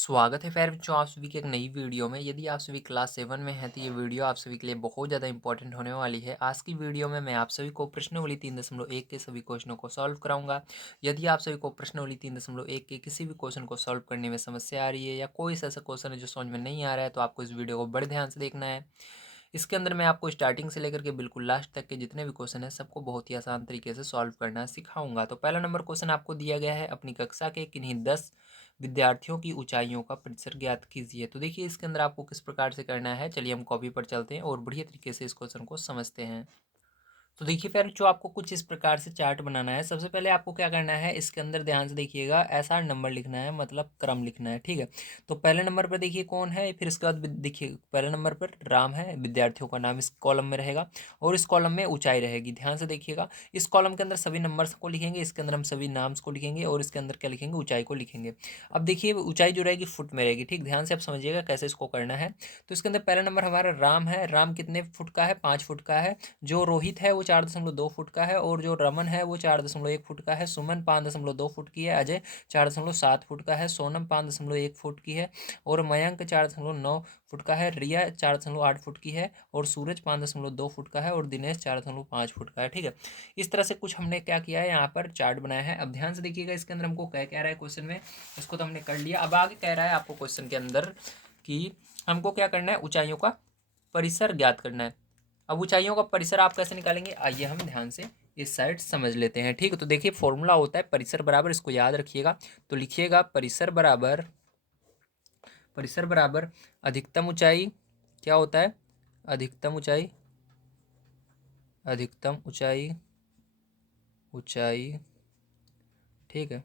स्वागत है प्यारे बच्चों आप सभी की एक नई वीडियो में। यदि आप सभी क्लास 7 में हैं तो ये वीडियो आप सभी के लिए बहुत ज़्यादा इंपॉर्टेंट होने वाली है। आज की वीडियो में मैं आप सभी को प्रश्नावली 3.1 के सभी क्वेश्चनों को सॉल्व कराऊंगा। यदि आप सभी को प्रश्नावली 3.1 के किसी भी क्वेश्चन को सॉल्व करने में समस्या आ रही है या कोई ऐसा क्वेश्चन है जो समझ में नहीं आ रहा है तो आपको इस वीडियो को बड़े ध्यान से देखना है। इसके अंदर मैं आपको स्टार्टिंग से लेकर के बिल्कुल लास्ट तक के जितने भी क्वेश्चन है सबको बहुत ही आसान तरीके से सॉल्व करना सिखाऊंगा। तो पहला नंबर क्वेश्चन आपको दिया गया है, अपनी कक्षा के किन्हीं 10 विद्यार्थियों की ऊंचाइयों का प्रतिशत ज्ञात कीजिए। तो देखिए इसके अंदर आपको किस प्रकार से करना है, चलिए हम कॉपी पर चलते हैं और बढ़िया तरीके से इस क्वेश्चन को समझते हैं। तो देखिए फिर जो आपको कुछ इस प्रकार से चार्ट बनाना है। सबसे पहले आपको क्या करना है, इसके अंदर ध्यान से देखिएगा, ऐसा नंबर लिखना है, मतलब क्रम लिखना है, ठीक है। तो पहले नंबर पर देखिए कौन है, फिर इसके बाद देखिए पहले नंबर पर राम है, विद्यार्थियों का नाम इस कॉलम में रहेगा और इस कॉलम में ऊंचाई रहेगी। ध्यान से देखिएगा, इस कॉलम के अंदर सभी नंबर्स को लिखेंगे, इसके अंदर हम सभी नाम्स को लिखेंगे और इसके अंदर क्या लिखेंगे, ऊंचाई को लिखेंगे। अब देखिए ऊंचाई जो रहेगी फुट में रहेगी, ठीक। ध्यान से आप समझिएगा कैसे इसको करना है। तो इसके अंदर पहला नंबर हमारा राम है। राम कितने फुट का है, 5 फुट का है। जो रोहित है वो 4.2 फुट का है और जो रमन है वो 4.1 फुट का है। सुमन 5.2 फुट की है। अजय 4.7 फुट का है। सोनम 5.1 फुट की है और मयंक 4.9 फुट का है। रिया 4.8 फुट की है और सूरज 5.2 फुट का है और दिनेश 4.5 फुट का है, ठीक है। इस तरह से कुछ हमने क्या किया है, यहाँ पर चार्ट बनाया है। अब ध्यान से देखिएगा, इसके अंदर हमको क्या कह रहा है क्वेश्चन में, इसको तो हमने कर लिया। अब आगे कह रहा है आपको क्वेश्चन के अंदर कि हमको क्या करना है, ऊंचाइयों का परिसर ज्ञात करना है। अब ऊंचाइयों का परिसर आप कैसे निकालेंगे, आइए हम ध्यान से इस साइड समझ लेते हैं, ठीक है। तो देखिए फॉर्मूला होता है परिसर बराबर, इसको याद रखिएगा। तो लिखिएगा परिसर बराबर अधिकतम ऊंचाई, क्या होता है, अधिकतम ऊंचाई, अधिकतम ऊंचाई, ऊंचाई, ठीक है।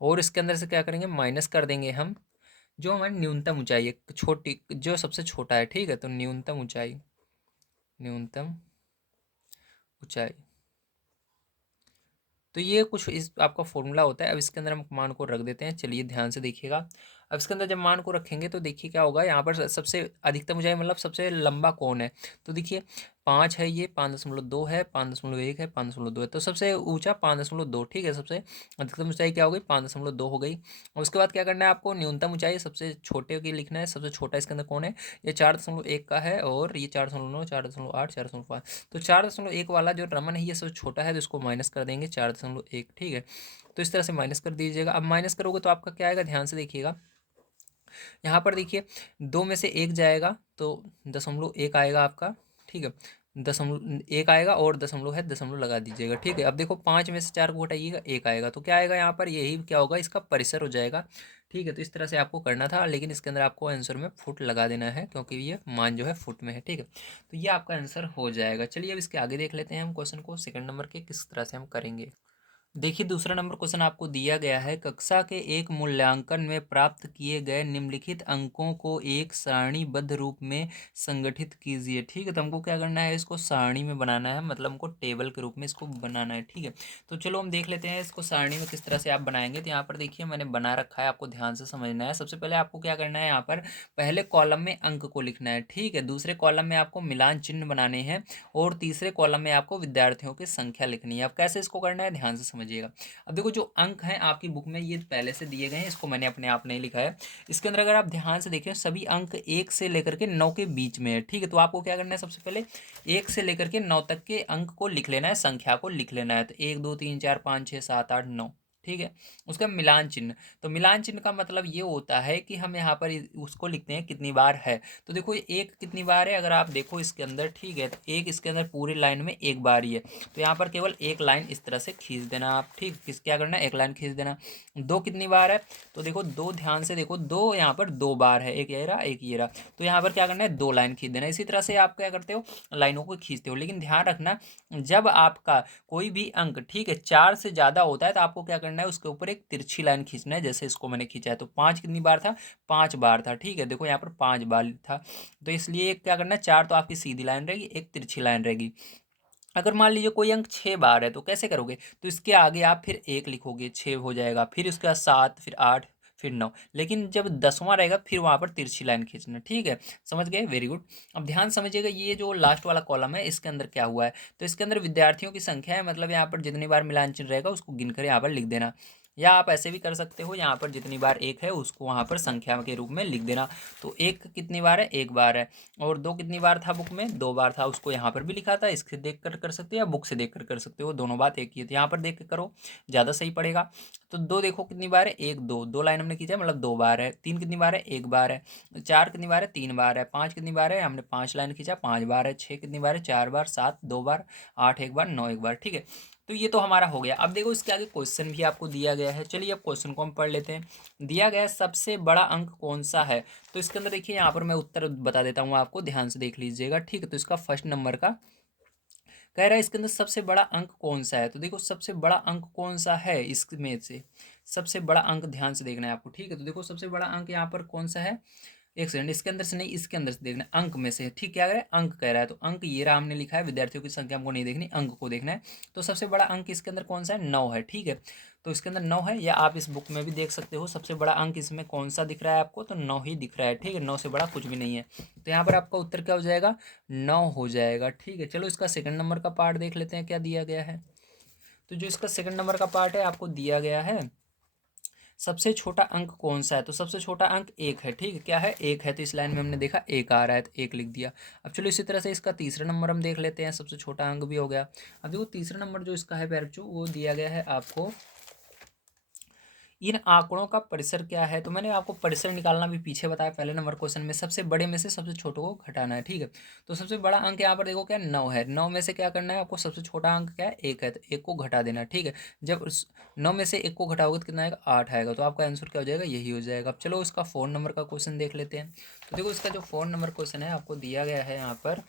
और इसके अंदर से क्या करेंगे, माइनस कर देंगे हम जो हमारी न्यूनतम ऊंचाई है, छोटी जो सबसे छोटा है, ठीक है। तो न्यूनतम ऊंचाई, न्यूनतम ऊंचाई। तो ये कुछ इस आपका फॉर्मूला होता है। अब इसके अंदर हम मान को रख देते हैं, चलिए ध्यान से देखिएगा। अब इसके अंदर जब मान को रखेंगे तो देखिए क्या होगा, यहाँ पर सबसे अधिकतम ऊंचाई मतलब सबसे लंबा कौन है। तो देखिए 5 है, ये 5.2 है, 5.1 है, 5.2 है, तो सबसे ऊंचा 5.2, ठीक है। सबसे अधिकतम ऊंचाई क्या हो गई, 5.2 हो गई। और उसके बाद क्या करना है आपको, न्यूनतम ऊंचाई सबसे छोटे की लिखना है। सबसे छोटा इसके अंदर कौन है, ये 4.1 का है और ये 4.9, 4.8, 4.5। तो 4.1 वाला जो रमन है ये सबसे छोटा है, तो इसको माइनस कर देंगे 4.1, ठीक है। तो इस तरह से माइनस कर दीजिएगा। अब माइनस करोगे तो आपका क्या आएगा, ध्यान से देखिएगा। यहाँ पर देखिए 2 में से 1 जाएगा तो 0.1 आएगा आपका, ठीक है। 0.1 आएगा और दशमलव है, दशमलव लगा दीजिएगा, ठीक है। अब देखो 5 में से 4 को हटाइएगा, 1 आएगा, तो क्या आएगा यहाँ पर, यही क्या होगा, इसका परिसर हो जाएगा, ठीक है। तो इस तरह से आपको करना था, लेकिन इसके अंदर आपको आंसर में फुट लगा देना है क्योंकि ये मान जो है फुट में है, ठीक है। तो ये आपका आंसर हो जाएगा। चलिए अब इसके आगे देख लेते हैं हम क्वेश्चन को, सेकंड नंबर के किस तरह से हम करेंगे। देखिए दूसरा नंबर क्वेश्चन आपको दिया गया है, कक्षा के एक मूल्यांकन में प्राप्त किए गए निम्नलिखित अंकों को एक सारणीबद्ध रूप में संगठित कीजिए, ठीक है। तो हमको क्या करना है, इसको सारणी में बनाना है, मतलब हमको टेबल के रूप में इसको बनाना है, ठीक है। तो चलो हम देख लेते हैं इसको सारणी में किस तरह से आप बनाएंगे। तो यहाँ पर देखिए मैंने बना रखा है, आपको ध्यान से समझना है। सबसे पहले आपको क्या करना है, यहाँ पर पहले कॉलम में अंक को लिखना है, ठीक है। दूसरे कॉलम में आपको मिलान चिन्ह बनाने हैं और तीसरे कॉलम में आपको विद्यार्थियों की संख्या लिखनी है। अब कैसे इसको करना है, ध्यान से समझिएगा। अब देखो जो अंक हैं आपकी बुक में ये पहले से दिए गए हैं, इसको मैंने अपने आप नहीं लिखा है। इसके अंदर अगर आप ध्यान से देखें सभी अंक 1 से लेकर के 9 के बीच में है, ठीक है। तो आपको क्या करना है, सबसे पहले 1 से लेकर के 9 तक के अंक को लिख लेना है, संख्या को लिख लेना है। तो 1 2 3 4 5 6 7 8 9, ठीक है। उसका मिलान चिन्ह, तो मिलान चिन्ह का मतलब ये होता है कि हम यहाँ पर उसको लिखते हैं कितनी बार है। तो देखो एक कितनी बार है, अगर आप देखो इसके अंदर, ठीक है। तो एक इसके अंदर पूरी लाइन में एक बार ही है, तो यहाँ पर केवल एक लाइन इस तरह से खींच देना आप, ठीक। किस क्या करना है, एक लाइन खींच देना। दो कितनी बार है, तो देखो दो, ध्यान से देखो, दो यहाँ पर 2 बार है, एक ये रहा एक ये रहा। तो यहाँ पर क्या करना है, 2 लाइन खींच देना। इसी तरह से आप क्या करते हो, लाइनों को खींचते हो। लेकिन ध्यान रखना, जब आपका कोई भी अंक, ठीक है, 4 से ज़्यादा होता है तो आपको क्या करना है, उसके ऊपर एक तिरछी लाइन खींचना है। जैसे इसको मैंने खींचा है तो 5 कितनी बार था, 5 बार था, ठीक है। देखो यहाँ पर 5 बार था, तो इसलिए क्या करना है, 4 तो आपकी सीधी लाइन रहेगी, एक तिरछी लाइन रहेगी। अगर मान लीजिए कोई अंक 6 बार है तो कैसे करोगे, तो इसके आगे आप फिर 1 लिखोगे, 6 हो जाएगा, फिर उसके बाद 7, फिर 8, फिर 9। लेकिन जब 10वां रहेगा फिर वहाँ पर तिरछी लाइन खींचना, ठीक है। समझ गए, वेरी गुड। अब ध्यान समझिएगा, ये जो लास्ट वाला कॉलम है इसके अंदर क्या हुआ है, तो इसके अंदर विद्यार्थियों की संख्या है, मतलब यहाँ पर जितनी बार मिलान चिन्ह रहेगा उसको गिनकर यहाँ पर लिख देना। या आप ऐसे भी कर सकते हो, यहाँ पर जितनी बार एक है उसको वहाँ पर संख्या के रूप में लिख देना। तो एक कितनी बार है, एक बार है। और दो कितनी बार था बुक में, दो बार था, उसको यहाँ पर भी लिखा था। इससे देख कर सकते हो या बुक से देख कर सकते हो, दोनों बात एक ही है। तो यहाँ पर देख कर करो, ज़्यादा सही पड़ेगा। तो दो देखो कितनी बार है, एक दो, दो लाइन हमने खींचा मतलब दो बार है। तीन कितनी बार है, एक बार है। चार कितनी बार है, तीन बार है। पाँच कितनी बार है, हमने पाँच लाइन खींचा, पाँच बार है। छः कितनी बार है, चार बार। सात दो बार। आठ एक बार। नौ एक बार। ठीक है, तो ये तो हमारा हो गया। अब देखो इसके आगे क्वेश्चन भी आपको दिया गया है। चलिए अब क्वेश्चन को हम पढ़ लेते हैं। दिया गया है सबसे बड़ा अंक कौन सा है। तो इसके अंदर देखिए यहाँ पर मैं उत्तर बता देता हूँ आपको, ध्यान से देख लीजिएगा। ठीक है, तो इसका फर्स्ट नंबर का कह रहा है इसके अंदर सबसे बड़ा अंक कौन सा है। तो देखो सबसे बड़ा अंक कौन सा है इसमें से, सबसे बड़ा अंक ध्यान से देखना है आपको। ठीक है, तो देखो सबसे बड़ा अंक यहाँ पर कौन सा है। एक सेकंड, इसके अंदर से नहीं, इसके अंदर से देखना है, अंक में से। ठीक, क्या कह रहा है, अंक कह रहा है। तो अंक ये रहा, हमने लिखा है। विद्यार्थियों की संख्या हमको नहीं देखनी, अंक को देखना है। तो सबसे बड़ा अंक इसके अंदर कौन सा है, 9 है। ठीक है, तो इसके अंदर 9 है, या आप इस बुक में भी देख सकते हो सबसे बड़ा अंक इसमें कौन सा दिख रहा है आपको, तो 9 ही दिख रहा है। ठीक है, 9 से बड़ा कुछ भी नहीं है। तो यहाँ पर आपका उत्तर क्या हो जाएगा, 9 हो जाएगा। ठीक है, चलो इसका सेकंड नंबर का पार्ट देख लेते हैं क्या दिया गया है। तो जो इसका सेकंड नंबर का पार्ट है आपको दिया गया है, सबसे छोटा अंक कौन सा है। तो सबसे छोटा अंक एक है। ठीक है, क्या है, एक है। तो इस लाइन में हमने देखा एक आ रहा है, तो एक लिख दिया। अब चलो इसी तरह से इसका तीसरा नंबर हम देख लेते हैं, सबसे छोटा अंक भी हो गया। अब देखो तीसरा नंबर जो इसका है बच्चों, वो दिया गया है आपको, इन आंकड़ों का परिसर क्या है। तो मैंने आपको परिसर निकालना भी पीछे बताया पहले नंबर क्वेश्चन में, सबसे बड़े में से सबसे छोटे को घटाना है। ठीक है, तो सबसे बड़ा अंक यहाँ पर देखो क्या, 9 है। 9 में से क्या करना है आपको, सबसे छोटा अंक क्या है, एक है, तो एक को घटा देना है। ठीक है, जब 9 में से एक को घटाओगे तो कितना आएगा, 8 आएगा। तो आपका आंसर क्या हो जाएगा, यही हो जाएगा। अब चलो इसका 4 नंबर का क्वेश्चन देख लेते हैं। तो देखो इसका जो 4 नंबर क्वेश्चन है आपको दिया गया है यहाँ पर,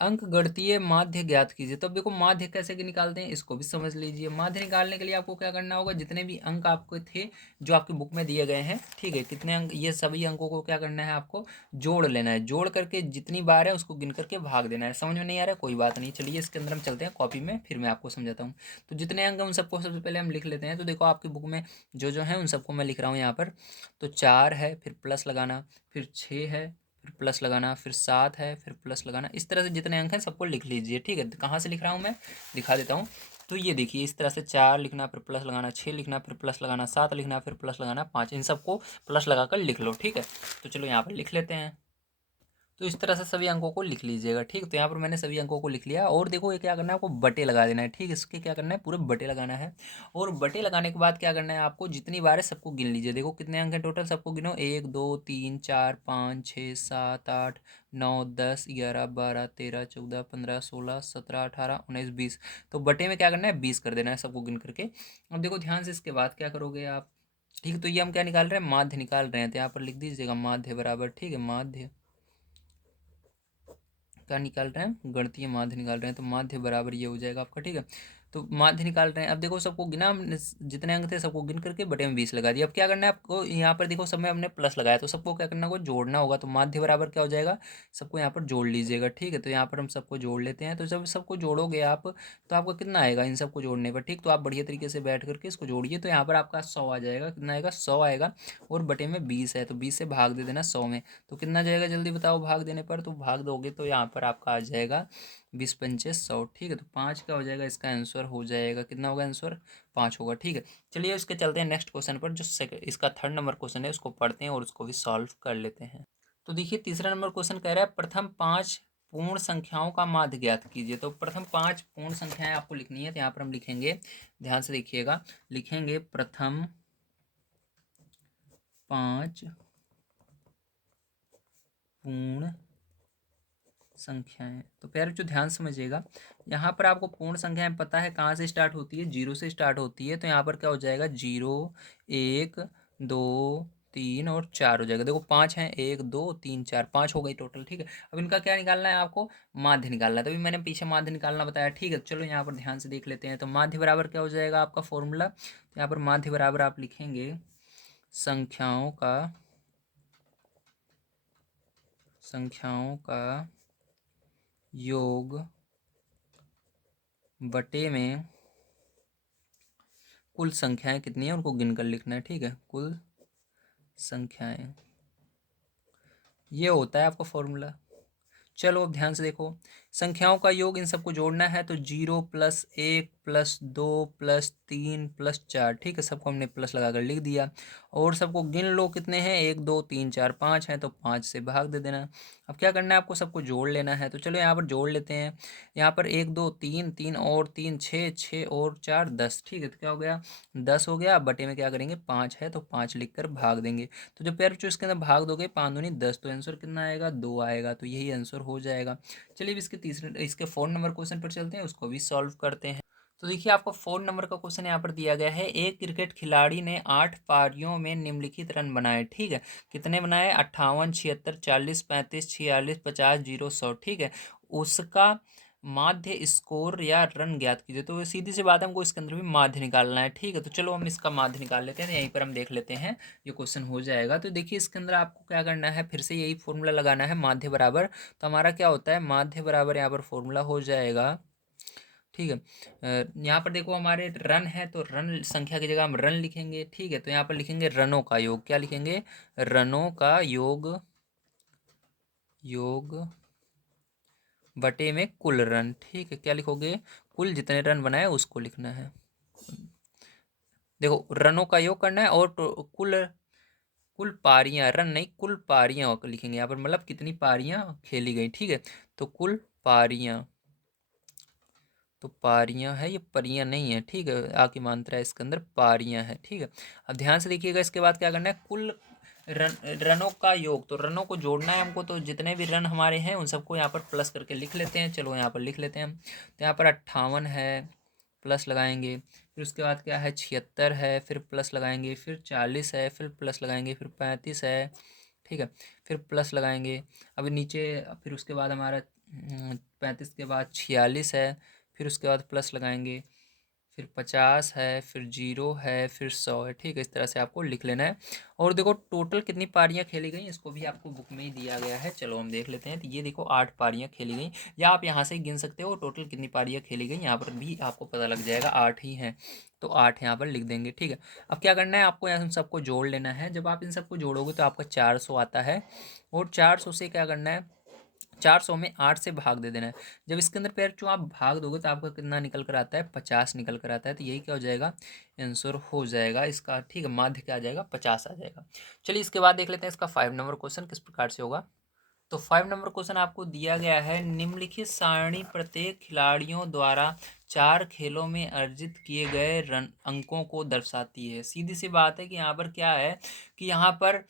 अंक गणितीय माध्य ज्ञात कीजिए। तो अब देखो माध्य कैसे के निकालते हैं, इसको भी समझ लीजिए। माध्य निकालने के लिए आपको क्या करना होगा, जितने भी अंक आपको थे जो आपकी बुक में दिए गए हैं, ठीक है, कितने अंक, ये सभी अंकों को क्या करना है आपको, जोड़ लेना है। जोड़ करके जितनी बार है उसको गिन करके भाग देना है। समझ में नहीं आ रहा है, कोई बात नहीं, चलिए इसके अंदर हम चलते हैं कॉपी में, फिर मैं आपको समझाता हूँ। तो जितने अंक हैं उन सबको सबसे पहले हम लिख लेते हैं। तो देखो आपकी बुक में जो जो है उन सबको मैं लिख रहा हूँ यहाँ पर। तो 4 है, फिर प्लस लगाना, फिर 6 है, फिर प्लस लगाना, फिर 7 है, फिर प्लस लगाना। इस तरह से जितने अंक हैं सबको लिख लीजिए। ठीक है, कहाँ से लिख रहा हूँ मैं, दिखा देता हूँ। तो ये देखिए इस तरह से 4 लिखना, फिर प्लस लगाना, 6 लिखना, फिर प्लस लगाना, 7 लिखना, फिर प्लस लगाना, 5, इन सबको प्लस लगाकर लिख लो। ठीक है, तो चलो यहाँ पर लिख लेते हैं। तो इस तरह से सभी अंकों को लिख लीजिएगा। ठीक, तो यहाँ पर मैंने सभी अंकों को लिख लिया। और देखो ये क्या करना है आपको, बटे लगा देना है। ठीक, इसके क्या करना है, पूरे बटे लगाना है। और बटे लगाने के बाद क्या करना है आपको, जितनी बार है सबको गिन लीजिए। देखो कितने अंक हैं टोटल, सबको गिनो, 1 2 3 4 5 6 7 8 9 10 11 12 13 14 15 16 17 18 19 20। तो बटे में क्या करना है, 20 कर देना है सबको गिन करके। अब देखो ध्यान से इसके बाद क्या करोगे आप। ठीक है, तो ये हम क्या निकाल रहे हैं, माध्य निकाल रहे हैं। तो यहाँ पर लिख दीजिएगा माध्य बराबर, ठीक है, माध्य क्या निकाल रहे हैं, गणितीय माध्य निकाल रहे हैं। तो माध्य बराबर ये हो जाएगा आपका। ठीक है, तो माध्य निकाल रहे हैं। अब देखो सबको गिना हमने, जितने अंक थे सबको गिन करके बटे में 20 लगा दिया। अब क्या करना है आपको, यहाँ पर देखो सब में हमने प्लस लगाया, तो सबको क्या करना होगा, जोड़ना होगा। तो माध्य बराबर क्या हो जाएगा, सबको यहाँ पर जोड़ लीजिएगा। ठीक है, तो यहाँ पर हम सबको जोड़ लेते हैं। तो जब सबको जोड़ोगे आप, तो आपका कितना आएगा इन सबको जोड़ने पर। ठीक, तो आप बढ़िया तरीके से बैठ करके इसको जोड़िए। तो यहाँ पर आपका 100 आ जाएगा। कितना आएगा, 100 आएगा। और बटे में 20 है, तो 20 से भाग दे देना 100 में। तो कितना जाएगा जल्दी बताओ भाग देने पर। तो भाग दोगे तो यहाँ पर आपका आ जाएगा 20 पंचे 100। ठीक है, तो 5 का हो जाएगा इसका आंसर, हो जाएगा कितना होगा आंसर, 5 होगा। ठीक है, चलिए इसके चलते हैं नेक्स्ट क्वेश्चन पर, जो इसका थर्ड नंबर क्वेश्चन है उसको पढ़ते हैं और उसको भी सॉल्व कर लेते हैं। तो देखिए तीसरा नंबर क्वेश्चन कह रहा है, प्रथम 5 पूर्ण संख्याओं का माध्य ज्ञात कीजिए। तो प्रथम 5 पूर्ण संख्याएं आपको लिखनी है। तो यहाँ पर हम लिखेंगे, ध्यान से देखिएगा, लिखेंगे प्रथम 5 पूर्ण संख्याएं। तो प्यारे जो ध्यान समझिएगा, यहाँ पर आपको पूर्ण संख्याएं पता है कहाँ से स्टार्ट होती है, 0 से स्टार्ट होती है। तो यहाँ पर क्या हो जाएगा, 0 1 2 3 और 4 हो जाएगा। देखो 5 हैं, 1 2 3 4, 5 हो गई टोटल। ठीक है, अब इनका क्या निकालना है आपको, माध्य निकालना है। तभी मैंने पीछे माध्य निकालना बताया। ठीक है, चलो यहाँ पर ध्यान से देख लेते हैं। तो माध्य बराबर क्या हो जाएगा आपका फॉर्मूला। तो यहाँ पर माध्य बराबर आप लिखेंगे संख्याओं का योग बटे में कुल संख्याएं कितनी है उनको गिनकर लिखना है। ठीक है, कुल संख्याएं, ये होता है आपका फॉर्मूला। चलो अब ध्यान से देखो, संख्याओं का योग इन सबको जोड़ना है, तो 0+1+2+3+4, ठीक है, सबको हमने प्लस लगाकर लिख दिया। और सबको गिन लो कितने हैं, 1 2 3 4 5 हैं, तो 5 से भाग दे देना। अब क्या करना है, आपको सबको जोड़ लेना है, तो चलो यहाँ पर जोड़ लेते हैं। यहाँ पर 1 2 3, 3 और 3 6, 6 और 4 10, ठीक है, तो क्या हो गया, 10 हो गया। अब बटे में क्या करेंगे, 5 है तो 5 लिख कर भाग देंगे। तो जब पैर इसके अंदर भाग दोगे, 5 दूनी 10, तो आंसर कितना आएगा, 2 आएगा। तो यही आंसर हो जाएगा। चलिए अब इसके 4 नंबर क्वेश्चन पर चलते हैं, उसको भी सॉल्व करते हैं। तो देखिए, आपको 4 नंबर का क्वेश्चन यहाँ पर दिया गया है। एक क्रिकेट खिलाड़ी ने 8 पारियों में निम्नलिखित रन बनाए, ठीक है। कितने बनाए, 58, 76, 40, 35, 46, 50, 0, 100, ठीक है। उसका माध्य स्कोर या रन ज्ञात कीजिए। तो सीधी सी बात है, हमको इसके अंदर भी माध्य निकालना है, ठीक है। तो चलो हम इसका माध्य निकाल लेते हैं, यहीं पर हम देख लेते हैं, ये क्वेश्चन हो जाएगा। तो देखिए, इसके अंदर आपको क्या करना है, फिर से यही फॉर्मूला लगाना है, माध्य बराबर। तो हमारा क्या होता है, माध्य बराबर यहाँ पर फॉर्मूला हो जाएगा, ठीक है। यहाँ पर देखो, हमारे रन है, तो रन संख्या की जगह हम रन लिखेंगे, ठीक है। तो यहाँ पर लिखेंगे रनों का योग, क्या लिखेंगे, रनों का योग, योग बटे में कुल रन, ठीक है। क्या लिखोगे, कुल जितने रन बनाए उसको लिखना है। देखो, रनों का योग करना है, और कुल कुल पारियां, रन नहीं, कुल पारियां लिखेंगे यहाँ पर, मतलब कितनी पारियां खेली गई, ठीक है। तो कुल पारियां, तो पारियां है, ये परियां नहीं है, ठीक है। आ की मात्रा है इसके अंदर, पारियां है, ठीक है। अब ध्यान से देखिएगा, इसके बाद क्या करना है, कुल रनों का योग, तो रनों को जोड़ना है हमको। तो जितने भी रन हमारे हैं उन सबको यहाँ पर प्लस करके लिख लेते हैं। चलो यहाँ पर लिख लेते हैं हम। तो यहाँ पर 58 है, प्लस लगाएंगे। फिर उसके बाद क्या है, 76 है, फिर प्लस लगाएंगे। फिर 40 है, फिर प्लस लगाएंगे। फिर 35 है, ठीक है, फिर प्लस लगाएंगे। अभी नीचे, फिर उसके बाद हमारा 35 के बाद 46 है, फिर उसके बाद प्लस लगाएंगे। फिर 50 है, फिर 0 है, फिर 100 है, ठीक है। इस तरह से आपको लिख लेना है। और देखो, टोटल कितनी पारियां खेली गई, इसको भी आपको बुक में ही दिया गया है। चलो हम देख लेते हैं। तो ये देखो, 8 पारियां खेली गई, या आप यहाँ से ही गिन सकते हो टोटल कितनी पारियां खेली गई, यहाँ पर भी आपको पता लग जाएगा, 8 ही हैं। तो 8 यहाँ पर लिख देंगे, ठीक है। अब क्या करना है, आपको यहाँ इन सबको जोड़ लेना है। जब आप इन सबको जोड़ोगे तो आपका 400 आता है। और 400 से क्या करना है, 400 में 8 से भाग दे देना है। जब इसके अंदर पैर जो आप भाग दोगे तो आपका कितना निकल कर आता है, 50 निकल कर आता है। तो यही क्या हो जाएगा, आंसर हो जाएगा इसका, ठीक है। माध्य क्या आ जाएगा, 50 आ जाएगा। चलिए इसके बाद देख लेते हैं इसका 5 नंबर क्वेश्चन किस प्रकार से होगा। तो 5 नंबर क्वेश्चन आपको दिया गया है, निम्नलिखित सारणी प्रत्येक खिलाड़ियों द्वारा 4 खेलों में अर्जित किए गए रन अंकों को दर्शाती है। सीधी सी बात है कि यहाँ पर क्या है, कि यहाँ पर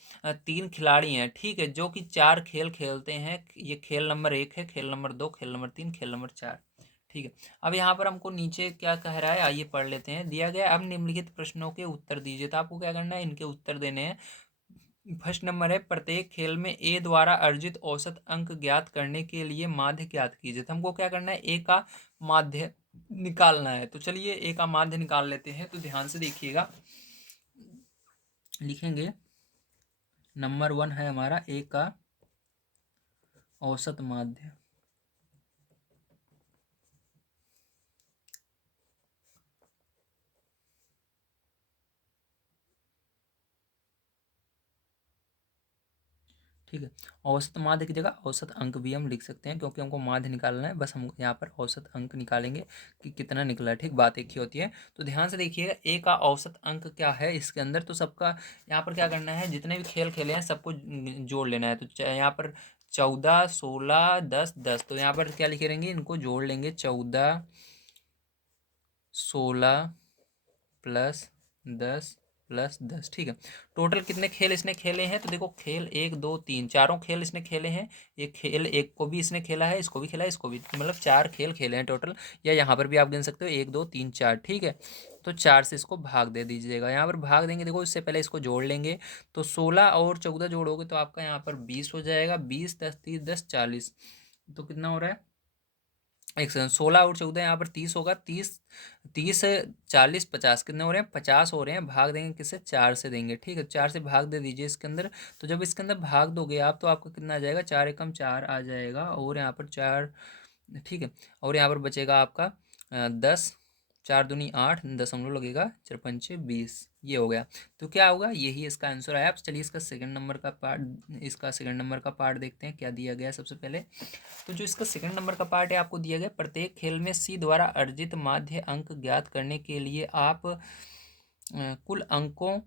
3 खिलाड़ी हैं, ठीक है, जो कि 4 खेल खेलते हैं। ये खेल नंबर 1 है, खेल नंबर 2, खेल नंबर 3, खेल नंबर 4, ठीक है। अब यहाँ पर हमको नीचे क्या कह रहा है, आइए पढ़ लेते हैं। दिया गया, अब निम्नलिखित प्रश्नों के उत्तर दीजिए। तो आपको क्या करना है, इनके उत्तर देने हैं। फर्स्ट नंबर है, प्रत्येक खेल में ए द्वारा अर्जित औसत अंक ज्ञात करने के लिए माध्य ज्ञात कीजिए। तो हमको क्या करना है, ए का माध्य निकालना है। तो चलिए ए का माध्य निकाल लेते हैं। तो ध्यान से देखिएगा, लिखेंगे नंबर 1 है हमारा ए का औसत माध्य, ठीक है। औसत माध्य की जगह औसत अंक भी हम लिख सकते हैं, क्योंकि हमको माध्य निकालना है। बस हम यहाँ पर औसत अंक निकालेंगे कि कितना निकला है, ठीक, बात एक ही होती है। तो ध्यान से देखिएगा, ए का औसत अंक क्या है इसके अंदर। तो सबका यहाँ पर क्या करना है, जितने भी खेल खेले हैं सबको जोड़ लेना है। तो यहाँ पर 14, 16, 10, 10, तो यहाँ पर क्या लिखे रहेंगे, इनको जोड़ लेंगे। 14, 16 प्लस 10 प्लस 10, ठीक है। टोटल कितने खेल इसने खेले हैं, तो देखो, खेल 1 2 3, चारों खेल इसने खेले हैं। ये खेल एक को भी इसने खेला है, इसको भी खेला है, इसको भी, मतलब 4 खेल खेले हैं टोटल। या यहाँ पर भी आप गिन सकते हो, 1 2 3 4, ठीक है। तो 4 से इसको भाग दे दीजिएगा। यहाँ पर भाग देंगे, देखो इससे पहले इसको जोड़ लेंगे। तो 16 और 14 जोड़ोगे तो आपका यहाँ पर 20 हो जाएगा। 20 10 30 10 40, तो कितना हो रहा है, एक सेकंड, 16 और 14 यहाँ पर 30 होगा। 30 30 40 50, कितने हो रहे हैं, 50 हो रहे हैं। भाग देंगे किससे, 4 से देंगे, ठीक है। 4 से भाग दे दीजिए इसके अंदर। तो जब इसके अंदर भाग दोगे आप, तो आपका कितना आ जाएगा, 4 एकम 4 आ जाएगा। और यहाँ पर 4, ठीक है। और यहाँ पर बचेगा आपका 10, 4 दूनी 8, दशमलव लगेगा, 4 पंचे 20, ये हो गया। तो क्या होगा, यही इसका आंसर आया। अब चलिए इसका सेकंड नंबर का पार्ट, इसका सेकंड नंबर का पार्ट देखते हैं क्या दिया गया है सबसे पहले। तो जो इसका सेकंड नंबर का पार्ट है, आपको दिया गया प्रत्येक खेल में सी द्वारा अर्जित माध्य अंक ज्ञात करने के लिए आप कुल अंकों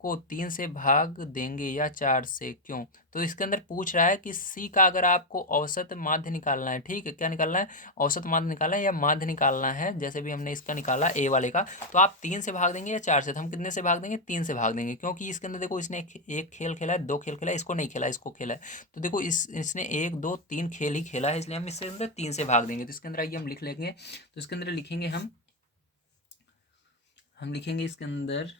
को 3 से भाग देंगे या 4 से, क्यों? तो इसके अंदर पूछ रहा है कि सी का अगर आपको औसत माध्य निकालना है, ठीक है, क्या निकालना है, औसत माध्य निकालना है या माध्य निकालना है, जैसे भी हमने इसका निकाला ए वाले का, तो आप 3 से भाग देंगे या 4 से? तो हम कितने से भाग देंगे, 3 से भाग देंगे, क्योंकि इसके अंदर देखो इसने एक खेल खेला है, 2 खेल खेला है, इसको नहीं खेला, इसको खेला है। तो देखो इसने 1 2 3 खेल ही खेला है, इसलिए हम इसके अंदर 3 से भाग देंगे। तो इसके अंदर आइए हम लिख लेंगे। तो इसके अंदर लिखेंगे हम लिखेंगे इसके अंदर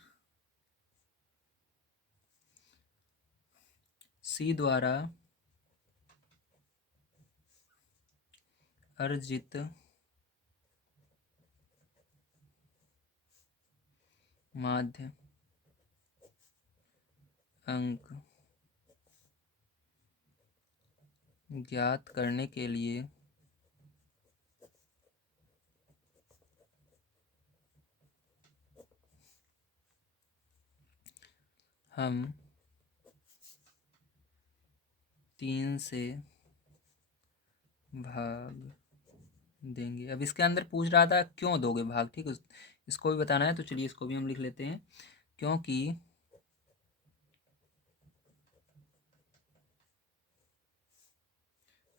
सी द्वारा अर्जित माध्य अंक ज्ञात करने के लिए हम 3 से भाग देंगे। अब इसके अंदर पूछ रहा था क्यों दोगे भाग, ठीक है, इसको भी बताना है। तो चलिए इसको भी हम लिख लेते हैं, क्योंकि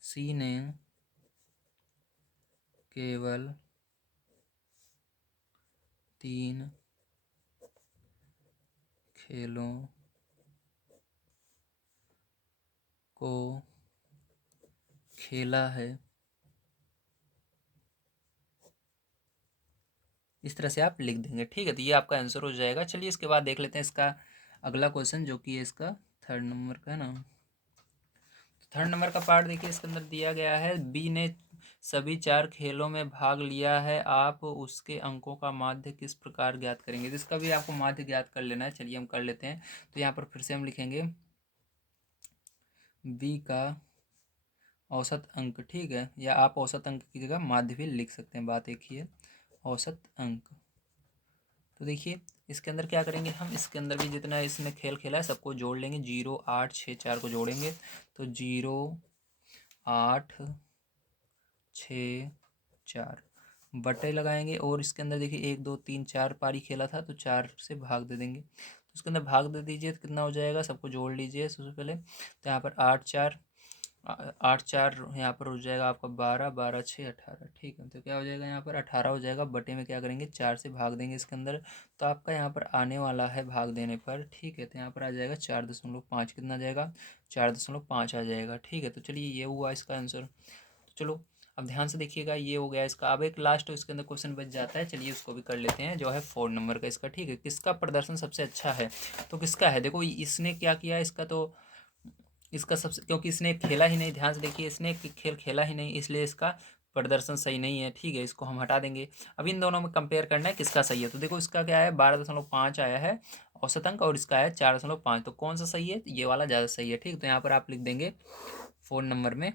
सी ने केवल 3 खेलों को खेला है। इस तरह से आप लिख देंगे, ठीक है। तो ये आपका आंसर हो जाएगा। चलिए इसके बाद देख लेते हैं इसका अगला क्वेश्चन, जो कि है इसका थर्ड नंबर का है ना। थर्ड नंबर का पार्ट देखिए, इसके अंदर दिया गया है बी ने सभी 4 खेलों में भाग लिया है, आप उसके अंकों का माध्य किस प्रकार ज्ञात करेंगे। तो इसका भी आपको माध्य ज्ञात कर लेना है। चलिए हम कर लेते हैं। तो यहाँ पर फिर से हम लिखेंगे बी का औसत अंक, ठीक है, या आप औसत अंक की जगह माध्य भी लिख सकते हैं, बात एक ही है, औसत अंक। तो देखिए इसके अंदर क्या करेंगे हम, इसके अंदर भी जितना इसने खेल खेला है सबको जोड़ लेंगे, 0 8 6 4 को जोड़ेंगे। तो 0 8 6 4 बटे लगाएंगे, और इसके अंदर देखिए 1 2 3 4 पारी खेला था, तो 4 से भाग दे देंगे। तो उसके अंदर भाग दे दीजिए, तो कितना हो जाएगा, सबको जोड़ लीजिए सबसे पहले। तो यहाँ पर 8 4 8 4 यहाँ पर हो जाएगा आपका 12 12 6 18, ठीक है। तो क्या हो जाएगा, यहाँ पर 18 हो जाएगा। बटे में क्या करेंगे, 4 से भाग देंगे इसके अंदर। तो आपका यहाँ पर आने वाला है भाग देने पर, ठीक है। तो यहाँ पर आ जाएगा 4.5, कितना आ जाएगा, 4.5 आ जाएगा, ठीक है। तो चलिए ये हुआ इसका आंसर। तो चलो अब ध्यान से देखिएगा, ये हो गया इसका। अब एक लास्ट इसके अंदर क्वेश्चन बच जाता है, चलिए उसको भी कर लेते हैं, जो है 4 नंबर का इसका, ठीक है। किसका प्रदर्शन सबसे अच्छा है, तो किसका है, देखो इसने क्या किया इसका, तो इसका सबसे, क्योंकि इसने खेला ही नहीं, ध्यान से देखिए, इसने खेल खेला ही नहीं, इसलिए इसका प्रदर्शन सही नहीं है, ठीक है। इसको हम हटा देंगे। अब इन दोनों में कंपेयर करना है किसका सही है। तो देखो इसका क्या है, 12.5 आया है औसत अंक, और इसका है 4.5। तो कौन सा सही है, ये वाला ज़्यादा सही है, ठीक। तो यहाँ पर आप लिख देंगे 4 नंबर में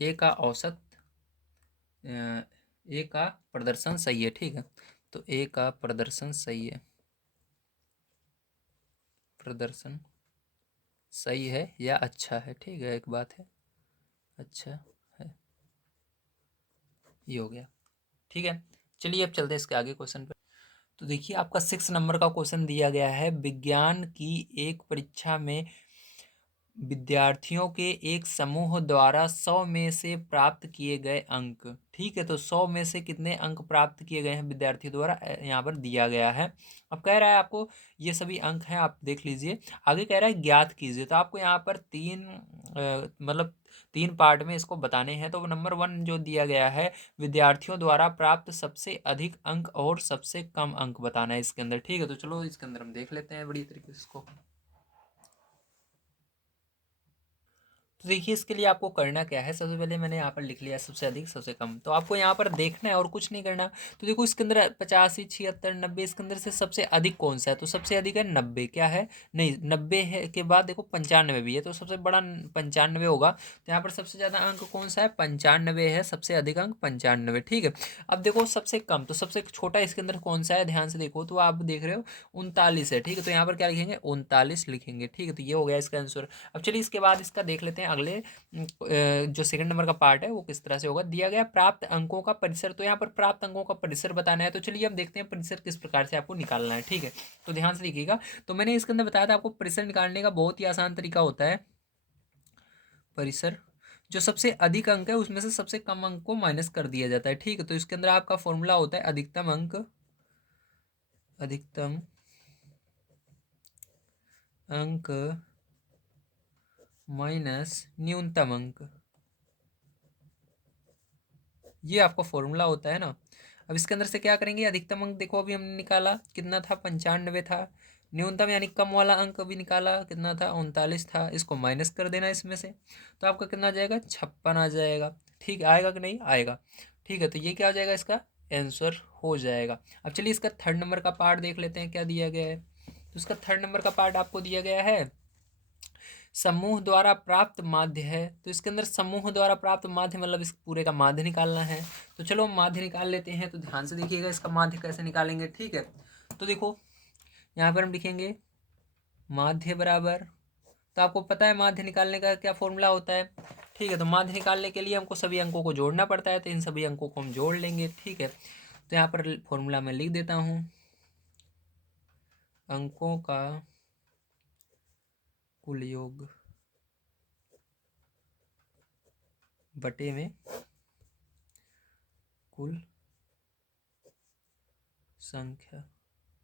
ए का औसत ए का प्रदर्शन सही है, ठीक है। तो ए का प्रदर्शन सही है, प्रदर्शन सही है या अच्छा है, ठीक है, एक बात है, अच्छा है, ये हो गया, ठीक है। चलिए अब चलते हैं इसके आगे क्वेश्चन पे। तो देखिए आपका 6 नंबर का क्वेश्चन दिया गया है, विज्ञान की एक परीक्षा में विद्यार्थियों के एक समूह द्वारा 100 में से प्राप्त किए गए अंक, ठीक है। तो 100 में से कितने अंक प्राप्त किए गए हैं विद्यार्थियों द्वारा, यहाँ पर दिया गया है। अब कह रहा है आपको ये सभी अंक हैं, आप देख लीजिए। आगे कह रहा है ज्ञात कीजिए। तो आपको यहाँ पर मतलब 3 पार्ट में इसको बताने हैं। तो नंबर 1 जो दिया गया है, विद्यार्थियों द्वारा प्राप्त सबसे अधिक अंक और सबसे कम अंक बताना है इसके अंदर, ठीक है। तो चलो इसके अंदर हम देख लेते हैं बड़ी तरीके से इसको। तो देखिए इसके लिए आपको करना क्या है, सबसे पहले मैंने यहाँ पर लिख लिया सबसे अधिक सबसे कम, तो आपको यहाँ पर देखना है और कुछ नहीं करना। तो देखो इसके अंदर 85, 76, 90, इसके अंदर से सबसे अधिक कौन सा है, तो सबसे अधिक है 90। क्या है, नहीं 90 है के बाद देखो 95 भी है, तो सबसे बड़ा 95 होगा। तो यहाँ पर सबसे ज़्यादा अंक कौन सा है, 95 है, सबसे अधिक अंक 95। ठीक है, अब देखो सबसे कम, तो सबसे छोटा इसके अंदर कौन सा है, ध्यान से देखो, तो आप देख रहे हो 39 है। ठीक है, तो यहाँ पर क्या लिखेंगे, 39 लिखेंगे। ठीक है, तो ये हो गया इसका आंसर। अब चलिए इसके बाद इसका देख लेते हैं अगले जो सेकंड नंबर का पार्ट है वो किस तरह से होगा। दिया गया प्राप्त अंकों का परिसर, तो यहाँ पर प्राप्त अंकों का परिसर बताना है। तो चलिए अब देखते हैं परिसर किस प्रकार से आपको निकालना है। ठीक है, तो ध्यान से देखिएगा, तो मैंने इसके अंदर बताया था आपको परिसर निकालने का बहुत ही आसान तरीका होता है। परिसर, जो सबसे अधिक अंक है उसमें से सबसे कम अंक को माइनस कर दिया जाता है। ठीक है, तो इसके अंदर आपका फॉर्मूला होता है अधिकतम अंक, अधिकतम अंक माइनस न्यूनतम अंक, ये आपका फॉर्मूला होता है ना। अब इसके अंदर से क्या करेंगे, अधिकतम अंक देखो अभी हमने निकाला कितना था, 95 था। न्यूनतम यानी कम वाला अंक अभी निकाला कितना था, 39 था। इसको माइनस कर देना इसमें से, तो आपका कितना आ जाएगा, 56 आ जाएगा। ठीक है, आएगा कि नहीं आएगा। ठीक है, तो ये क्या हो जाएगा, इसका आंसर हो जाएगा। अब चलिए इसका थर्ड नंबर का पार्ट देख लेते हैं क्या दिया गया है। तो इसका थर्ड नंबर का पार्ट आपको दिया गया है समूह द्वारा प्राप्त माध्य है। तो इसके अंदर समूह द्वारा प्राप्त माध्य मतलब इस पूरे का माध्य निकालना है। तो चलो हम माध्य निकाल लेते हैं, तो ध्यान से देखिएगा इसका माध्य कैसे निकालेंगे। ठीक है, तो देखो यहाँ पर हम लिखेंगे माध्य बराबर, तो आपको पता है माध्य निकालने का क्या फॉर्मूला होता है। ठीक है, तो माध्य निकालने के लिए हमको सभी अंकों को जोड़ना पड़ता है, तो इन सभी अंकों को हम जोड़ लेंगे। ठीक है, तो यहाँ पर फॉर्मूला मैं लिख देता हूँ, अंकों का कुल योग बटे में कुल संख्या।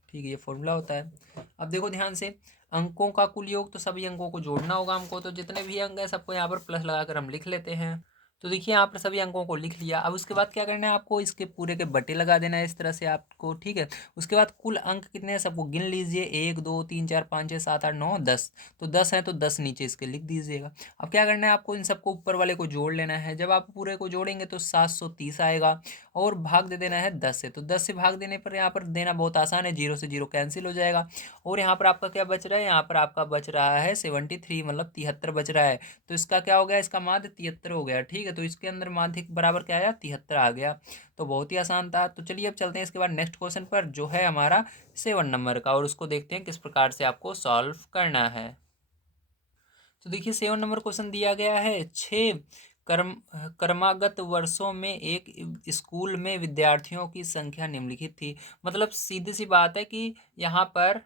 ठीक है, ये फॉर्मूला होता है। अब देखो ध्यान से, अंकों का कुल योग, तो सभी अंकों को जोड़ना होगा हमको, तो जितने भी अंक हैं सबको यहाँ पर प्लस लगाकर हम लिख लेते हैं। तो देखिए यहाँ पर सभी अंकों को लिख लिया। अब उसके बाद क्या करना है, आपको इसके पूरे के बटे लगा देना है इस तरह से आपको। ठीक है, उसके बाद कुल अंक कितने हैं सबको गिन लीजिए, 1 2 3 4 5 6 7 8 9 10। तो 10 है, तो 10 नीचे इसके लिख दीजिएगा। अब क्या करना है, आपको इन सबको ऊपर वाले को जोड़ लेना है। जब आप पूरे को जोड़ेंगे तो 730 आएगा, और भाग दे देना है 10 से। तो 10 से भाग देने पर यहाँ पर देना बहुत आसान है, 0 से 0 कैंसिल हो जाएगा। और यहाँ पर आपका क्या बच रहा है, यहाँ पर आपका बच रहा है 73, मतलब 73 बच रहा है। तो इसका क्या हो गया, इसका माध्य 73 हो गया। ठीक है, तो इसके अंदर माध्य बराबर क्या आया, 73 आ गया। तो बहुत ही आसान था। तो चलिए अब चलते हैं इसके बाद नेक्स्ट क्वेश्चन पर, जो है हमारा 7 नंबर का, और उसको देखते हैं किस प्रकार से आपको सॉल्व करना है। तो देखिए 7 नंबर क्वेश्चन दिया गया है, 6 कर्म क्रमागत वर्षों में एक स्कूल में विद्यार्थियों की संख्या निम्नलिखित थी। मतलब सीधी सी बात है कि यहाँ पर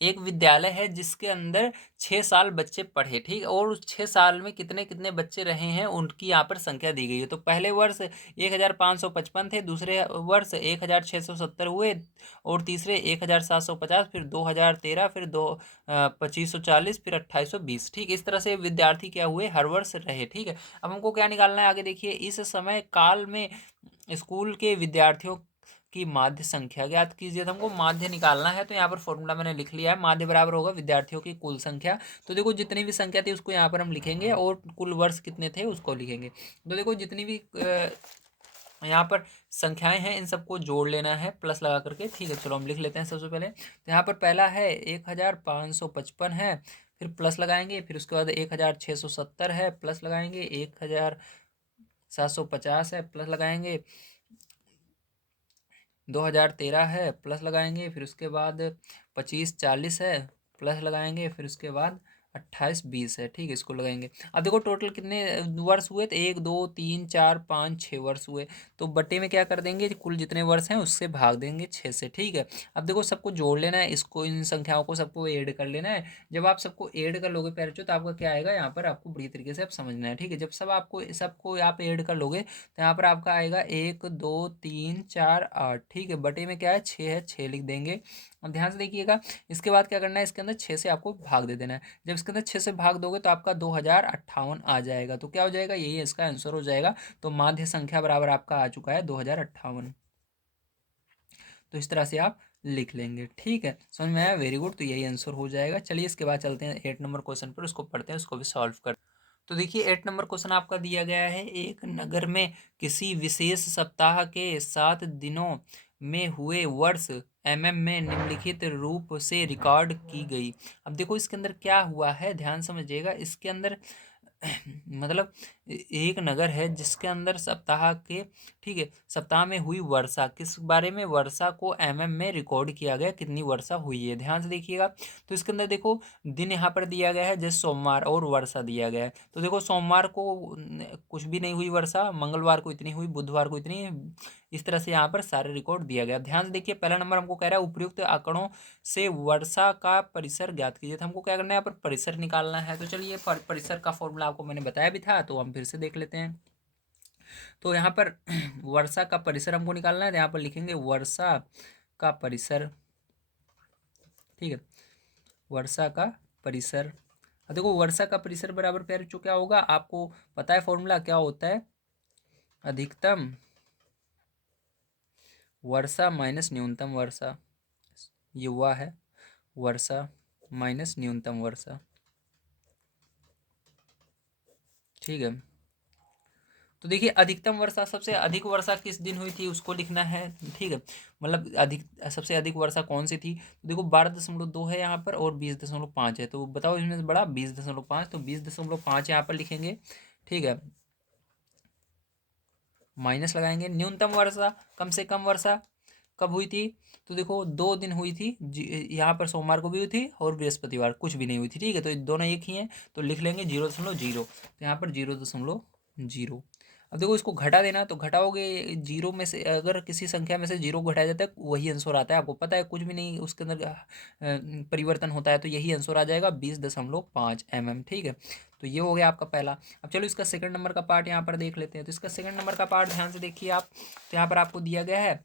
एक विद्यालय है जिसके अंदर 6 साल बच्चे पढ़े। ठीक, और उस 6 साल में कितने कितने बच्चे रहे हैं उनकी यहाँ पर संख्या दी गई है। तो पहले वर्ष 1555 थे, दूसरे वर्ष 1670 हुए, और तीसरे 1750, फिर 2013, फिर 2540, फिर 2820। ठीक, इस तरह से विद्यार्थी क्या हुए, हर वर्ष रहे। ठीक है, अब हमको क्या निकालना है आगे देखिए, इस समय काल में स्कूल के विद्यार्थियों की माध्य संख्या ज्ञात कीजिए। तो हमको माध्य निकालना है, तो यहाँ पर फॉर्मूला मैंने लिख लिया है, माध्य बराबर होगा विद्यार्थियों की कुल संख्या। तो देखो जितनी भी संख्या थी उसको यहाँ पर हम लिखेंगे, और कुल वर्ष कितने थे उसको लिखेंगे। तो देखो जितनी भी यहाँ पर संख्याएं हैं इन सबको जोड़ लेना है प्लस लगा करके। ठीक है, चलो हम लिख लेते हैं सबसे पहले। तो यहाँ पर पहला है 1555 है, फिर प्लस लगाएंगे, फिर उसके बाद 1670 है, प्लस लगाएंगे, 1750 है, प्लस लगाएंगे, 2013 है, प्लस लगाएंगे, फिर उसके बाद 2540 है, प्लस लगाएंगे, फिर उसके बाद 2820 है। ठीक है, इसको लगाएंगे। अब देखो टोटल कितने वर्ष हुए, तो 1 2 3 4 5 6 वर्ष हुए। तो बट्टे में क्या कर देंगे, कुल जितने वर्ष हैं उससे भाग देंगे 6 से। ठीक है, अब देखो सबको जोड़ लेना है, इसको इन संख्याओं को सबको ऐड कर लेना है। जब आप सबको ऐड कर लोगे पैरचो, तो आपका क्या आएगा, यहाँ पर आपको बड़ी तरीके से आप समझना है। ठीक है, जब सबको आप ऐड कर लोगे, तो यहाँ पर आपका आएगा 1 2 3 4 8। ठीक है, बटे में क्या है, 6 लिख देंगे। और ध्यान से देखिएगा, इसके बाद क्या करना है, इसके अंदर 6 से आपको भाग दे देना है। जब इसके अंदर 6 से भाग दोगे तो आपका 2058 आ जाएगा। तो क्या हो जाएगा, यही इसका आंसर हो जाएगा। तो माध्य संख्या बराबर आपका आ चुका है 2058। तो इस तरह से आप लिख लेंगे। ठीक है, समझ में आया, वेरी गुड। तो यही आंसर हो जाएगा। चलिए इसके बाद चलते हैं 8 नंबर क्वेश्चन पर, उसको पढ़ते हैं, उसको भी सॉल्व कर। तो देखिए 8 नंबर क्वेश्चन आपका दिया गया है, एक नगर में किसी विशेष सप्ताह के 7 दिनों में हुए वर्ष में निम्नलिखित रूप से रिकॉर्ड की गई। अब देखो इसके अंदर क्या हुआ है, ध्यान समझिएगा। इसके अंदर मतलब एक नगर है जिसके अंदर सप्ताह के, ठीक है, सप्ताह में हुई वर्षा, किस बारे में, वर्षा को में रिकॉर्ड किया गया, कितनी वर्षा हुई है, ध्यान से देखिएगा। तो इसके अंदर देखो दिन यहाँ पर दिया गया है जैसे सोमवार, और वर्षा दिया गया है। तो देखो सोमवार को कुछ भी नहीं हुई वर्षा, मंगलवार को इतनी हुई, बुधवार को इतनी, इस तरह से यहाँ पर सारे रिकॉर्ड दिया गया। ध्यान से देखिए पहला नंबर हमको कह रहा है उपयुक्त आंकड़ों से वर्षा का परिसर ज्ञात कीजिए। तो हमको क्या करना है, यहाँ पर परिसर निकालना है। तो चलिए परिसर का फॉर्मूला आपको मैंने बताया भी था, तो हम फिर से देख लेते हैं। तो यहाँ पर वर्षा का परिसर हमको निकालना है, तो यहाँ पर लिखेंगे वर्षा का परिसर, ठीक है, वर्षा का परिसर। अब देखो वर्षा का परिसर बराबर प्यारे जो क्या होगा, आपको पता है फॉर्मूला क्या होता है, अधिकतम वर्षा माइनस न्यूनतम वर्षा, ये हुआ है वर्षा माइनस न्यूनतम वर्षा, ठीक है। तो देखिए अधिकतम वर्षा, सबसे अधिक वर्षा किस दिन हुई थी उसको लिखना है, ठीक है, मतलब अधिक, सबसे अधिक वर्षा कौन सी थी। तो देखो 12.2 है यहाँ पर, और 20.5 है, तो बताओ इसमें से बड़ा 20.5, तो 20.5 यहाँ पर लिखेंगे, ठीक है, माइनस लगाएंगे। न्यूनतम वर्षा, कम से कम वर्षा कब हुई थी, तो देखो 2 दिन हुई थी, यहाँ पर सोमवार को भी हुई थी और बृहस्पतिवार कुछ भी नहीं हुई थी, ठीक है, तो ये दोनों एक ही हैं, तो लिख लेंगे 0.0, तो यहाँ पर 0.0। अब देखो इसको घटा देना, तो घटाओगे जीरो में से, अगर किसी संख्या में से जीरो घटाया जाता है वही आंसर आता है, आपको पता है, कुछ भी नहीं उसके अंदर परिवर्तन होता है, तो यही आंसर आ जाएगा 20.5 ठीक है। तो ये हो गया आपका पहला। अब चलो इसका सेकंड नंबर का पार्ट यहाँ पर देख लेते हैं। तो इसका सेकंड नंबर का पार्ट ध्यान से देखिए आप, तो यहाँ पर आपको दिया गया है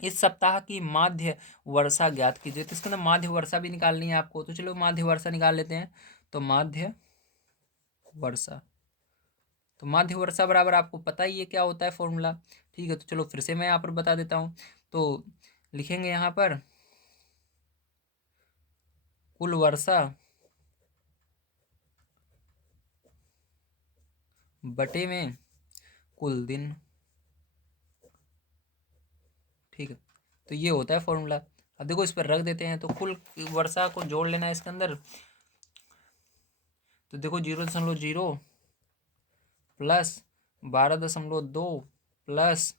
इस सप्ताह की माध्य वर्षा ज्ञात कीजिए। तो इसके अंदर माध्य वर्षा भी निकालनी है आपको, तो चलो माध्य वर्षा निकाल लेते हैं। तो माध्य वर्षा, तो माध्य वर्षा बराबर आपको पता ही है क्या होता है फॉर्मूला, ठीक है। तो चलो फिर से मैं यहाँ पर बता देता हूँ। तो लिखेंगे यहाँ पर कुल वर्षा बटे में कुल दिन, ठीक है। तो ये होता है फॉर्मूला। अब देखो इस पर रख देते हैं, तो कुल वर्षा को जोड़ लेना है इसके अंदर। तो देखो 0.0 plus 12.2 plus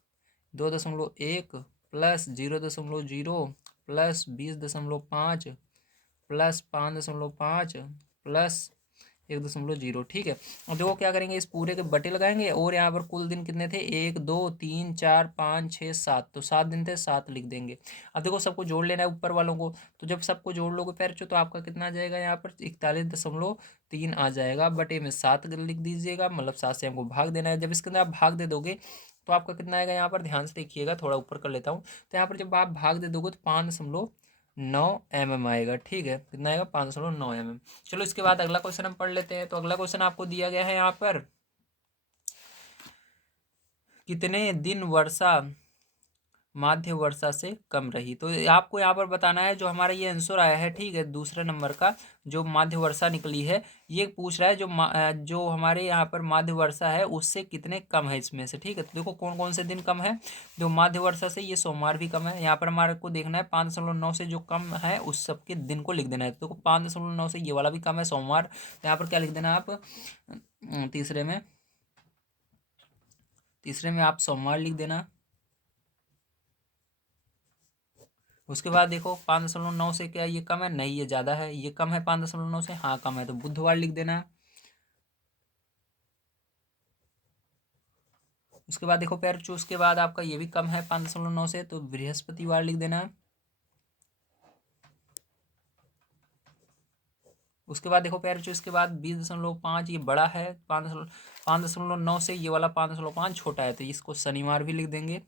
2.1 plus 0.0 plus 20.5 plus 5.5 plus 1.0, ठीक है। और देखो क्या करेंगे, इस पूरे के बटे लगाएंगे, और यहाँ पर कुल दिन कितने थे, 1 2 3 4 5 6 7, तो 7 दिन थे, 7 लिख देंगे। अब देखो सबको जोड़ लेना है ऊपर वालों को, तो जब सबको जोड़ लोगे पैर तो आपका कितना आ जाएगा, यहाँ पर 41.3 आ जाएगा, बटे में 7 लिख दीजिएगा, मतलब 7 से हमको भाग देना है। जब इसके अंदर आप भाग दे दोगे तो आपका कितना आएगा, यहाँ पर ध्यान से देखिएगा, थोड़ा ऊपर कर लेता हूँ। तो यहाँ पर जब आप भाग दे दोगे तो 5.9 आएगा, ठीक है, कितना आएगा, 5.9 चलो इसके बाद अगला क्वेश्चन हम पढ़ लेते हैं। तो अगला क्वेश्चन आपको दिया गया है यहाँ पर, कितने दिन वर्षा माध्य वर्षा से कम रही। तो आपको यहाँ पर बताना है, जो हमारा ये आंसर आया है, ठीक है, दूसरे नंबर का जो माध्य वर्षा निकली है, ये पूछ रहा है जो हमारे यहाँ पर माध्य वर्षा है उससे कितने कम है इसमें से, ठीक है। तो देखो कौन कौन से दिन कम है, जो माध्य वर्षा से, ये सोमवार भी कम है, यहाँ पर हमारे को देखना है 5.9 से जो कम है उस सबके दिन को लिख देना है। तो देखो 5.9 से ये वाला भी कम है सोमवार, तो यहाँ पर क्या लिख देना है आप, तीसरे में आप सोमवार लिख देना। उसके बाद देखो 5.9 से क्या ये कम है, नहीं ये ज़्यादा है, ये कम है 5.9 से, हाँ कम है, तो बुधवार लिख देना। उसके बाद देखो पैर चूज के बाद आपका ये भी कम है 5.9 से, तो बृहस्पतिवार लिख देना। उसके बाद देखो पैर चूज के बाद 20.5 ये बड़ा है, 5.9 से, ये वाला 5.5 छोटा है, तो इसको शनिवार भी लिख देंगे।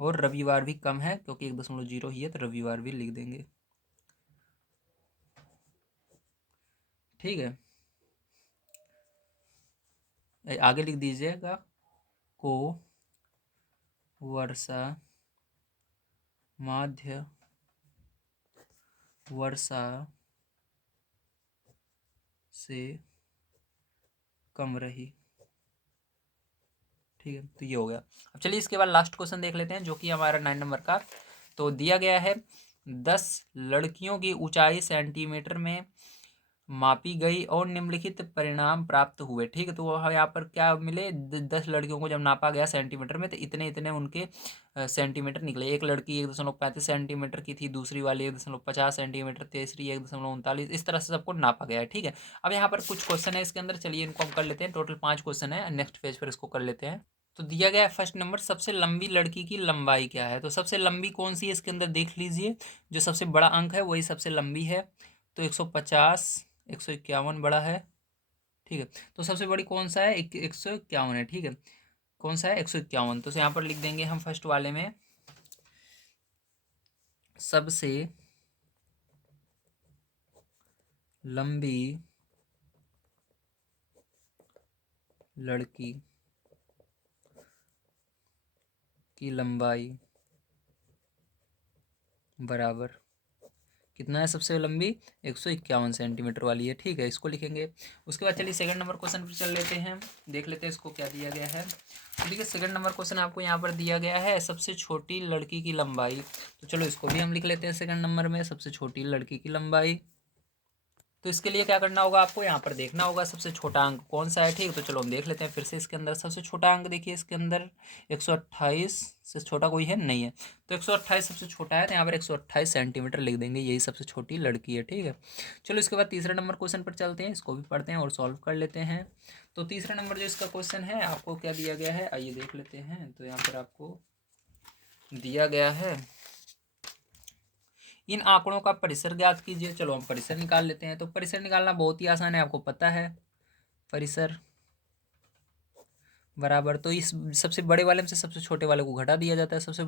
और रविवार भी कम है क्योंकि 1.0 ही है, तो रविवार भी लिख देंगे, ठीक है। आगे लिख दीजिएगा, को वर्षा माध्य वर्षा से कम रही। ठीक है, तो ये हो गया। अब चलिए इसके बाद लास्ट क्वेश्चन देख लेते हैं, जो कि हमारा 9 नंबर का। तो दिया गया है 10 लड़कियों की ऊंचाई सेंटीमीटर में मापी गई और निम्नलिखित परिणाम प्राप्त हुए। ठीक है, तो वह यहाँ पर क्या मिले, 10 लड़कियों को जब नापा गया सेंटीमीटर में, तो इतने इतने उनके सेंटीमीटर निकले। एक लड़की 1.35 सेंटीमीटर की थी, दूसरी वाली 1.50 सेंटीमीटर, तीसरी 1.39, इस तरह से सबको नापा गया है। ठीक है, अब यहाँ पर कुछ क्वेश्चन है इसके अंदर, चलिए इनको हम कर लेते हैं। टोटल 5 क्वेश्चन है, नेक्स्ट पेज पर इसको कर लेते हैं। तो दिया गया है फर्स्ट नंबर, सबसे लंबी लड़की की लंबाई क्या है। तो सबसे लंबी कौन सी है इसके अंदर देख लीजिए, जो सबसे बड़ा अंक है वही सबसे लंबी है। तो 150, 151 बड़ा है। ठीक है, तो सबसे बड़ी कौन सा है, 151 है। ठीक है, कौन सा है, 151। तो यहाँ पर लिख देंगे हम फर्स्ट वाले में, सबसे लंबी लड़की की लंबाई बराबर कितना है, सबसे लंबी 151 सेंटीमीटर वाली है। ठीक है, इसको लिखेंगे। उसके बाद चलिए सेकंड नंबर क्वेश्चन पर चल लेते हैं, देख लेते हैं इसको क्या दिया गया है। तो देखिए सेकंड नंबर क्वेश्चन आपको यहाँ पर दिया गया है, सबसे छोटी लड़की की लंबाई। तो चलो इसको भी हम लिख लेते हैं सेकंड नंबर में, सबसे छोटी लड़की की लंबाई। तो इसके लिए क्या करना होगा, आपको यहाँ पर देखना होगा सबसे छोटा अंक कौन सा है। ठीक है, तो चलो हम देख लेते हैं फिर से। इसके अंदर सबसे छोटा अंक देखिए, इसके अंदर 128 से छोटा कोई है नहीं है, तो 128 सबसे छोटा है, तो यहाँ पर 128 सेंटीमीटर लिख देंगे, यही सबसे छोटी लड़की है। ठीक है, चलो इसके बाद तीसरे नंबर क्वेश्चन पर चलते हैं, इसको भी पढ़ते हैं और सॉल्व कर लेते हैं। तो तीसरा नंबर जो इसका क्वेश्चन है, आपको क्या दिया गया है, आइए देख लेते हैं। तो यहाँ पर आपको दिया गया है, इन आंकड़ों का परिसर ज्ञात कीजिए। चलो हम परिसर निकाल लेते हैं। तो परिसर निकालना बहुत ही आसान है, आपको पता है। परिसर बराबर, तो इस सबसे बड़े वाले में से सबसे छोटे वाले को घटा दिया जाता है। सबसे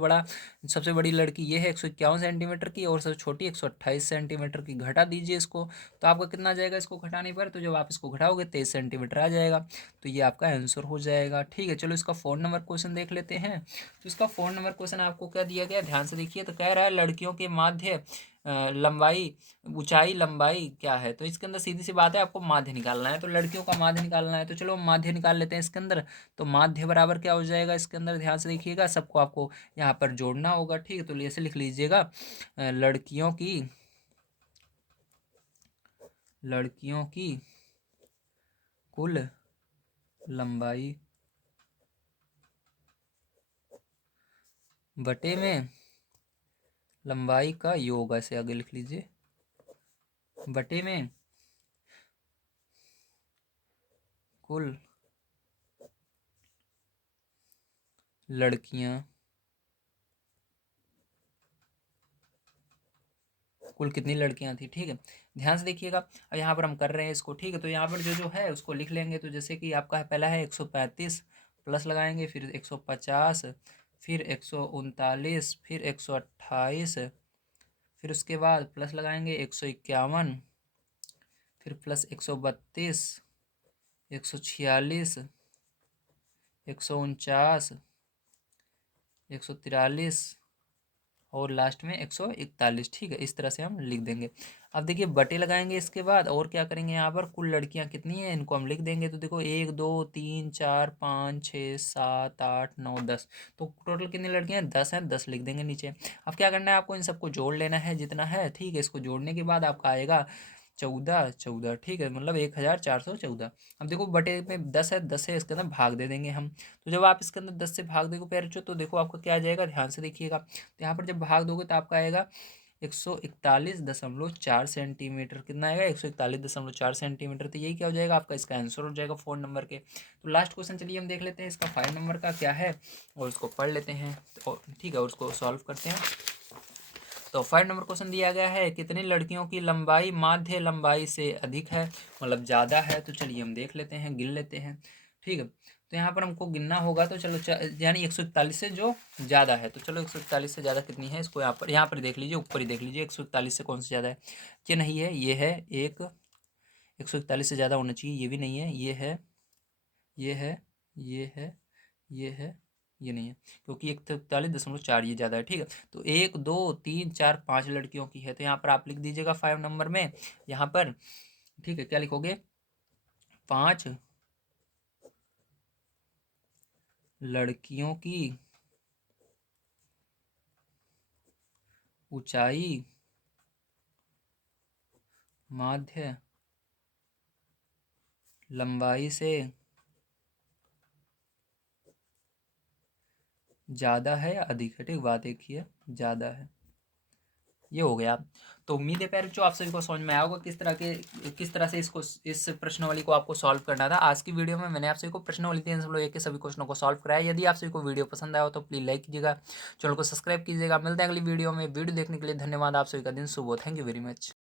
बड़ी लड़की ये है 151 सेंटीमीटर की, और सबसे छोटी 128 सेंटीमीटर की। घटा दीजिए इसको, तो आपका कितना आ जाएगा इसको घटाने पर, तो जब आप इसको घटाओगे 23 सेंटीमीटर आ जाएगा। तो ये आपका आंसर हो जाएगा। ठीक है, चलो इसका 4 नंबर क्वेश्चन देख लेते हैं। तो इसका 4 नंबर क्वेश्चन आपको क्या दिया गया, ध्यान से देखिए। तो कह रहा है लड़कियों के माध्य लंबाई, ऊंचाई लंबाई क्या है। तो इसके अंदर सीधी सी बात है, आपको माध्य निकालना है। तो लड़कियों का माध्य निकालना है, तो चलो हम माध्य निकाल लेते हैं इसके अंदर। तो माध्य बराबर क्या हो जाएगा, इसके अंदर ध्यान से देखिएगा, सबको आपको यहाँ पर जोड़ना होगा। ठीक है, तो ऐसे लिख लीजिएगा, लड़कियों की कुल लंबाई बटे में लंबाई का योग, ऐसे आगे लिख लीजिए, बटे में कुल लड़कियां, कुल कितनी लड़कियां थी। ठीक है, ध्यान से देखिएगा। अब यहाँ पर हम कर रहे हैं इसको। ठीक है, तो यहाँ पर जो जो है उसको लिख लेंगे। तो जैसे कि आपका पहला है 135, प्लस लगाएंगे, फिर 150, फिर 139, फिर 128, फिर उसके बाद प्लस लगाएंगे 151, फिर प्लस 132, 146, 149, 143 और लास्ट में 141। ठीक है, इस तरह से हम लिख देंगे। अब देखिए बटे लगाएंगे इसके बाद, और क्या करेंगे, यहाँ पर कुल लड़कियां कितनी हैं इनको हम लिख देंगे। तो देखो 1 2 3 4 5 6 7 8 9 10, तो टोटल कितनी लड़कियां हैं, 10 हैं, 10 लिख देंगे नीचे। अब क्या करना है, आपको इन सबको जोड़ लेना है जितना है। ठीक है, इसको जोड़ने के बाद आपका आएगा 14 14। ठीक है, मतलब 1414। अब देखो बटे में 10 है, 10 है, इसके अंदर भाग दे देंगे हम। तो जब आप इसके अंदर 10 से भाग दोगे पैर, तो देखो आपका क्या आ जाएगा, ध्यान से देखिएगा। तो यहाँ पर जब भाग दोगे तो आपका आएगा 141.4 सेंटीमीटर। कितना आएगा, 141.4 सेंटीमीटर। तो यही क्या हो जाएगा, आपका इसका आंसर हो जाएगा 4 नंबर के। तो लास्ट क्वेश्चन चलिए हम देख लेते हैं, इसका 5 नंबर का क्या है, और उसको पढ़ लेते हैं। तो ठीक है, और उसको सॉल्व करते हैं। तो 5 नंबर क्वेश्चन दिया गया है, कितनी लड़कियों की लंबाई माध्य लंबाई से अधिक है, मतलब ज़्यादा है। तो चलिए हम देख लेते हैं, गिन लेते हैं। ठीक है, तो यहाँ पर हमको गिनना होगा। तो चलो यानी 141 से जो ज़्यादा है, तो चलो 141 से ज़्यादा कितनी है, इसको यहाँ पर देख लीजिए, ऊपर ही देख लीजिए 141 से कौन सा ज़्यादा है। ये नहीं है, ये है एक, 141 से ज़्यादा होना चाहिए, ये भी नहीं है, ये है, ये है, ये है, ये है, ये नहीं है, क्योंकि 141.4 ये ज़्यादा है। ठीक है, तो 1 2 3 4 5 लड़कियों की है। तो यहाँ पर आप लिख दीजिएगा 5 नंबर में, यहाँ पर। ठीक है, क्या लिखोगे, 5 लड़कियों की ऊंचाई माध्य लंबाई से ज़्यादा है या अधिक है। ठीक, बात एक ही है, ज़्यादा है। ये हो गया। तो उम्मीद है पैर जो आप सभी को समझ में आया होगा किस तरह से इस प्रश्नावली को आपको सॉल्व करना था। आज की वीडियो में मैंने आप सभी को प्रश्नावली 301 के सभी क्वेश्चनों को सॉल्व कराया। यदि आप सभी को वीडियो पसंद आया हो तो प्लीज़ लाइक कीजिएगा, चैनल को सब्सक्राइब कीजिएगा। मिलते हैं अगली वीडियो में। वीडियो देखने के लिए धन्यवाद। आप सभी का दिन शुभ हो। Thank you very much.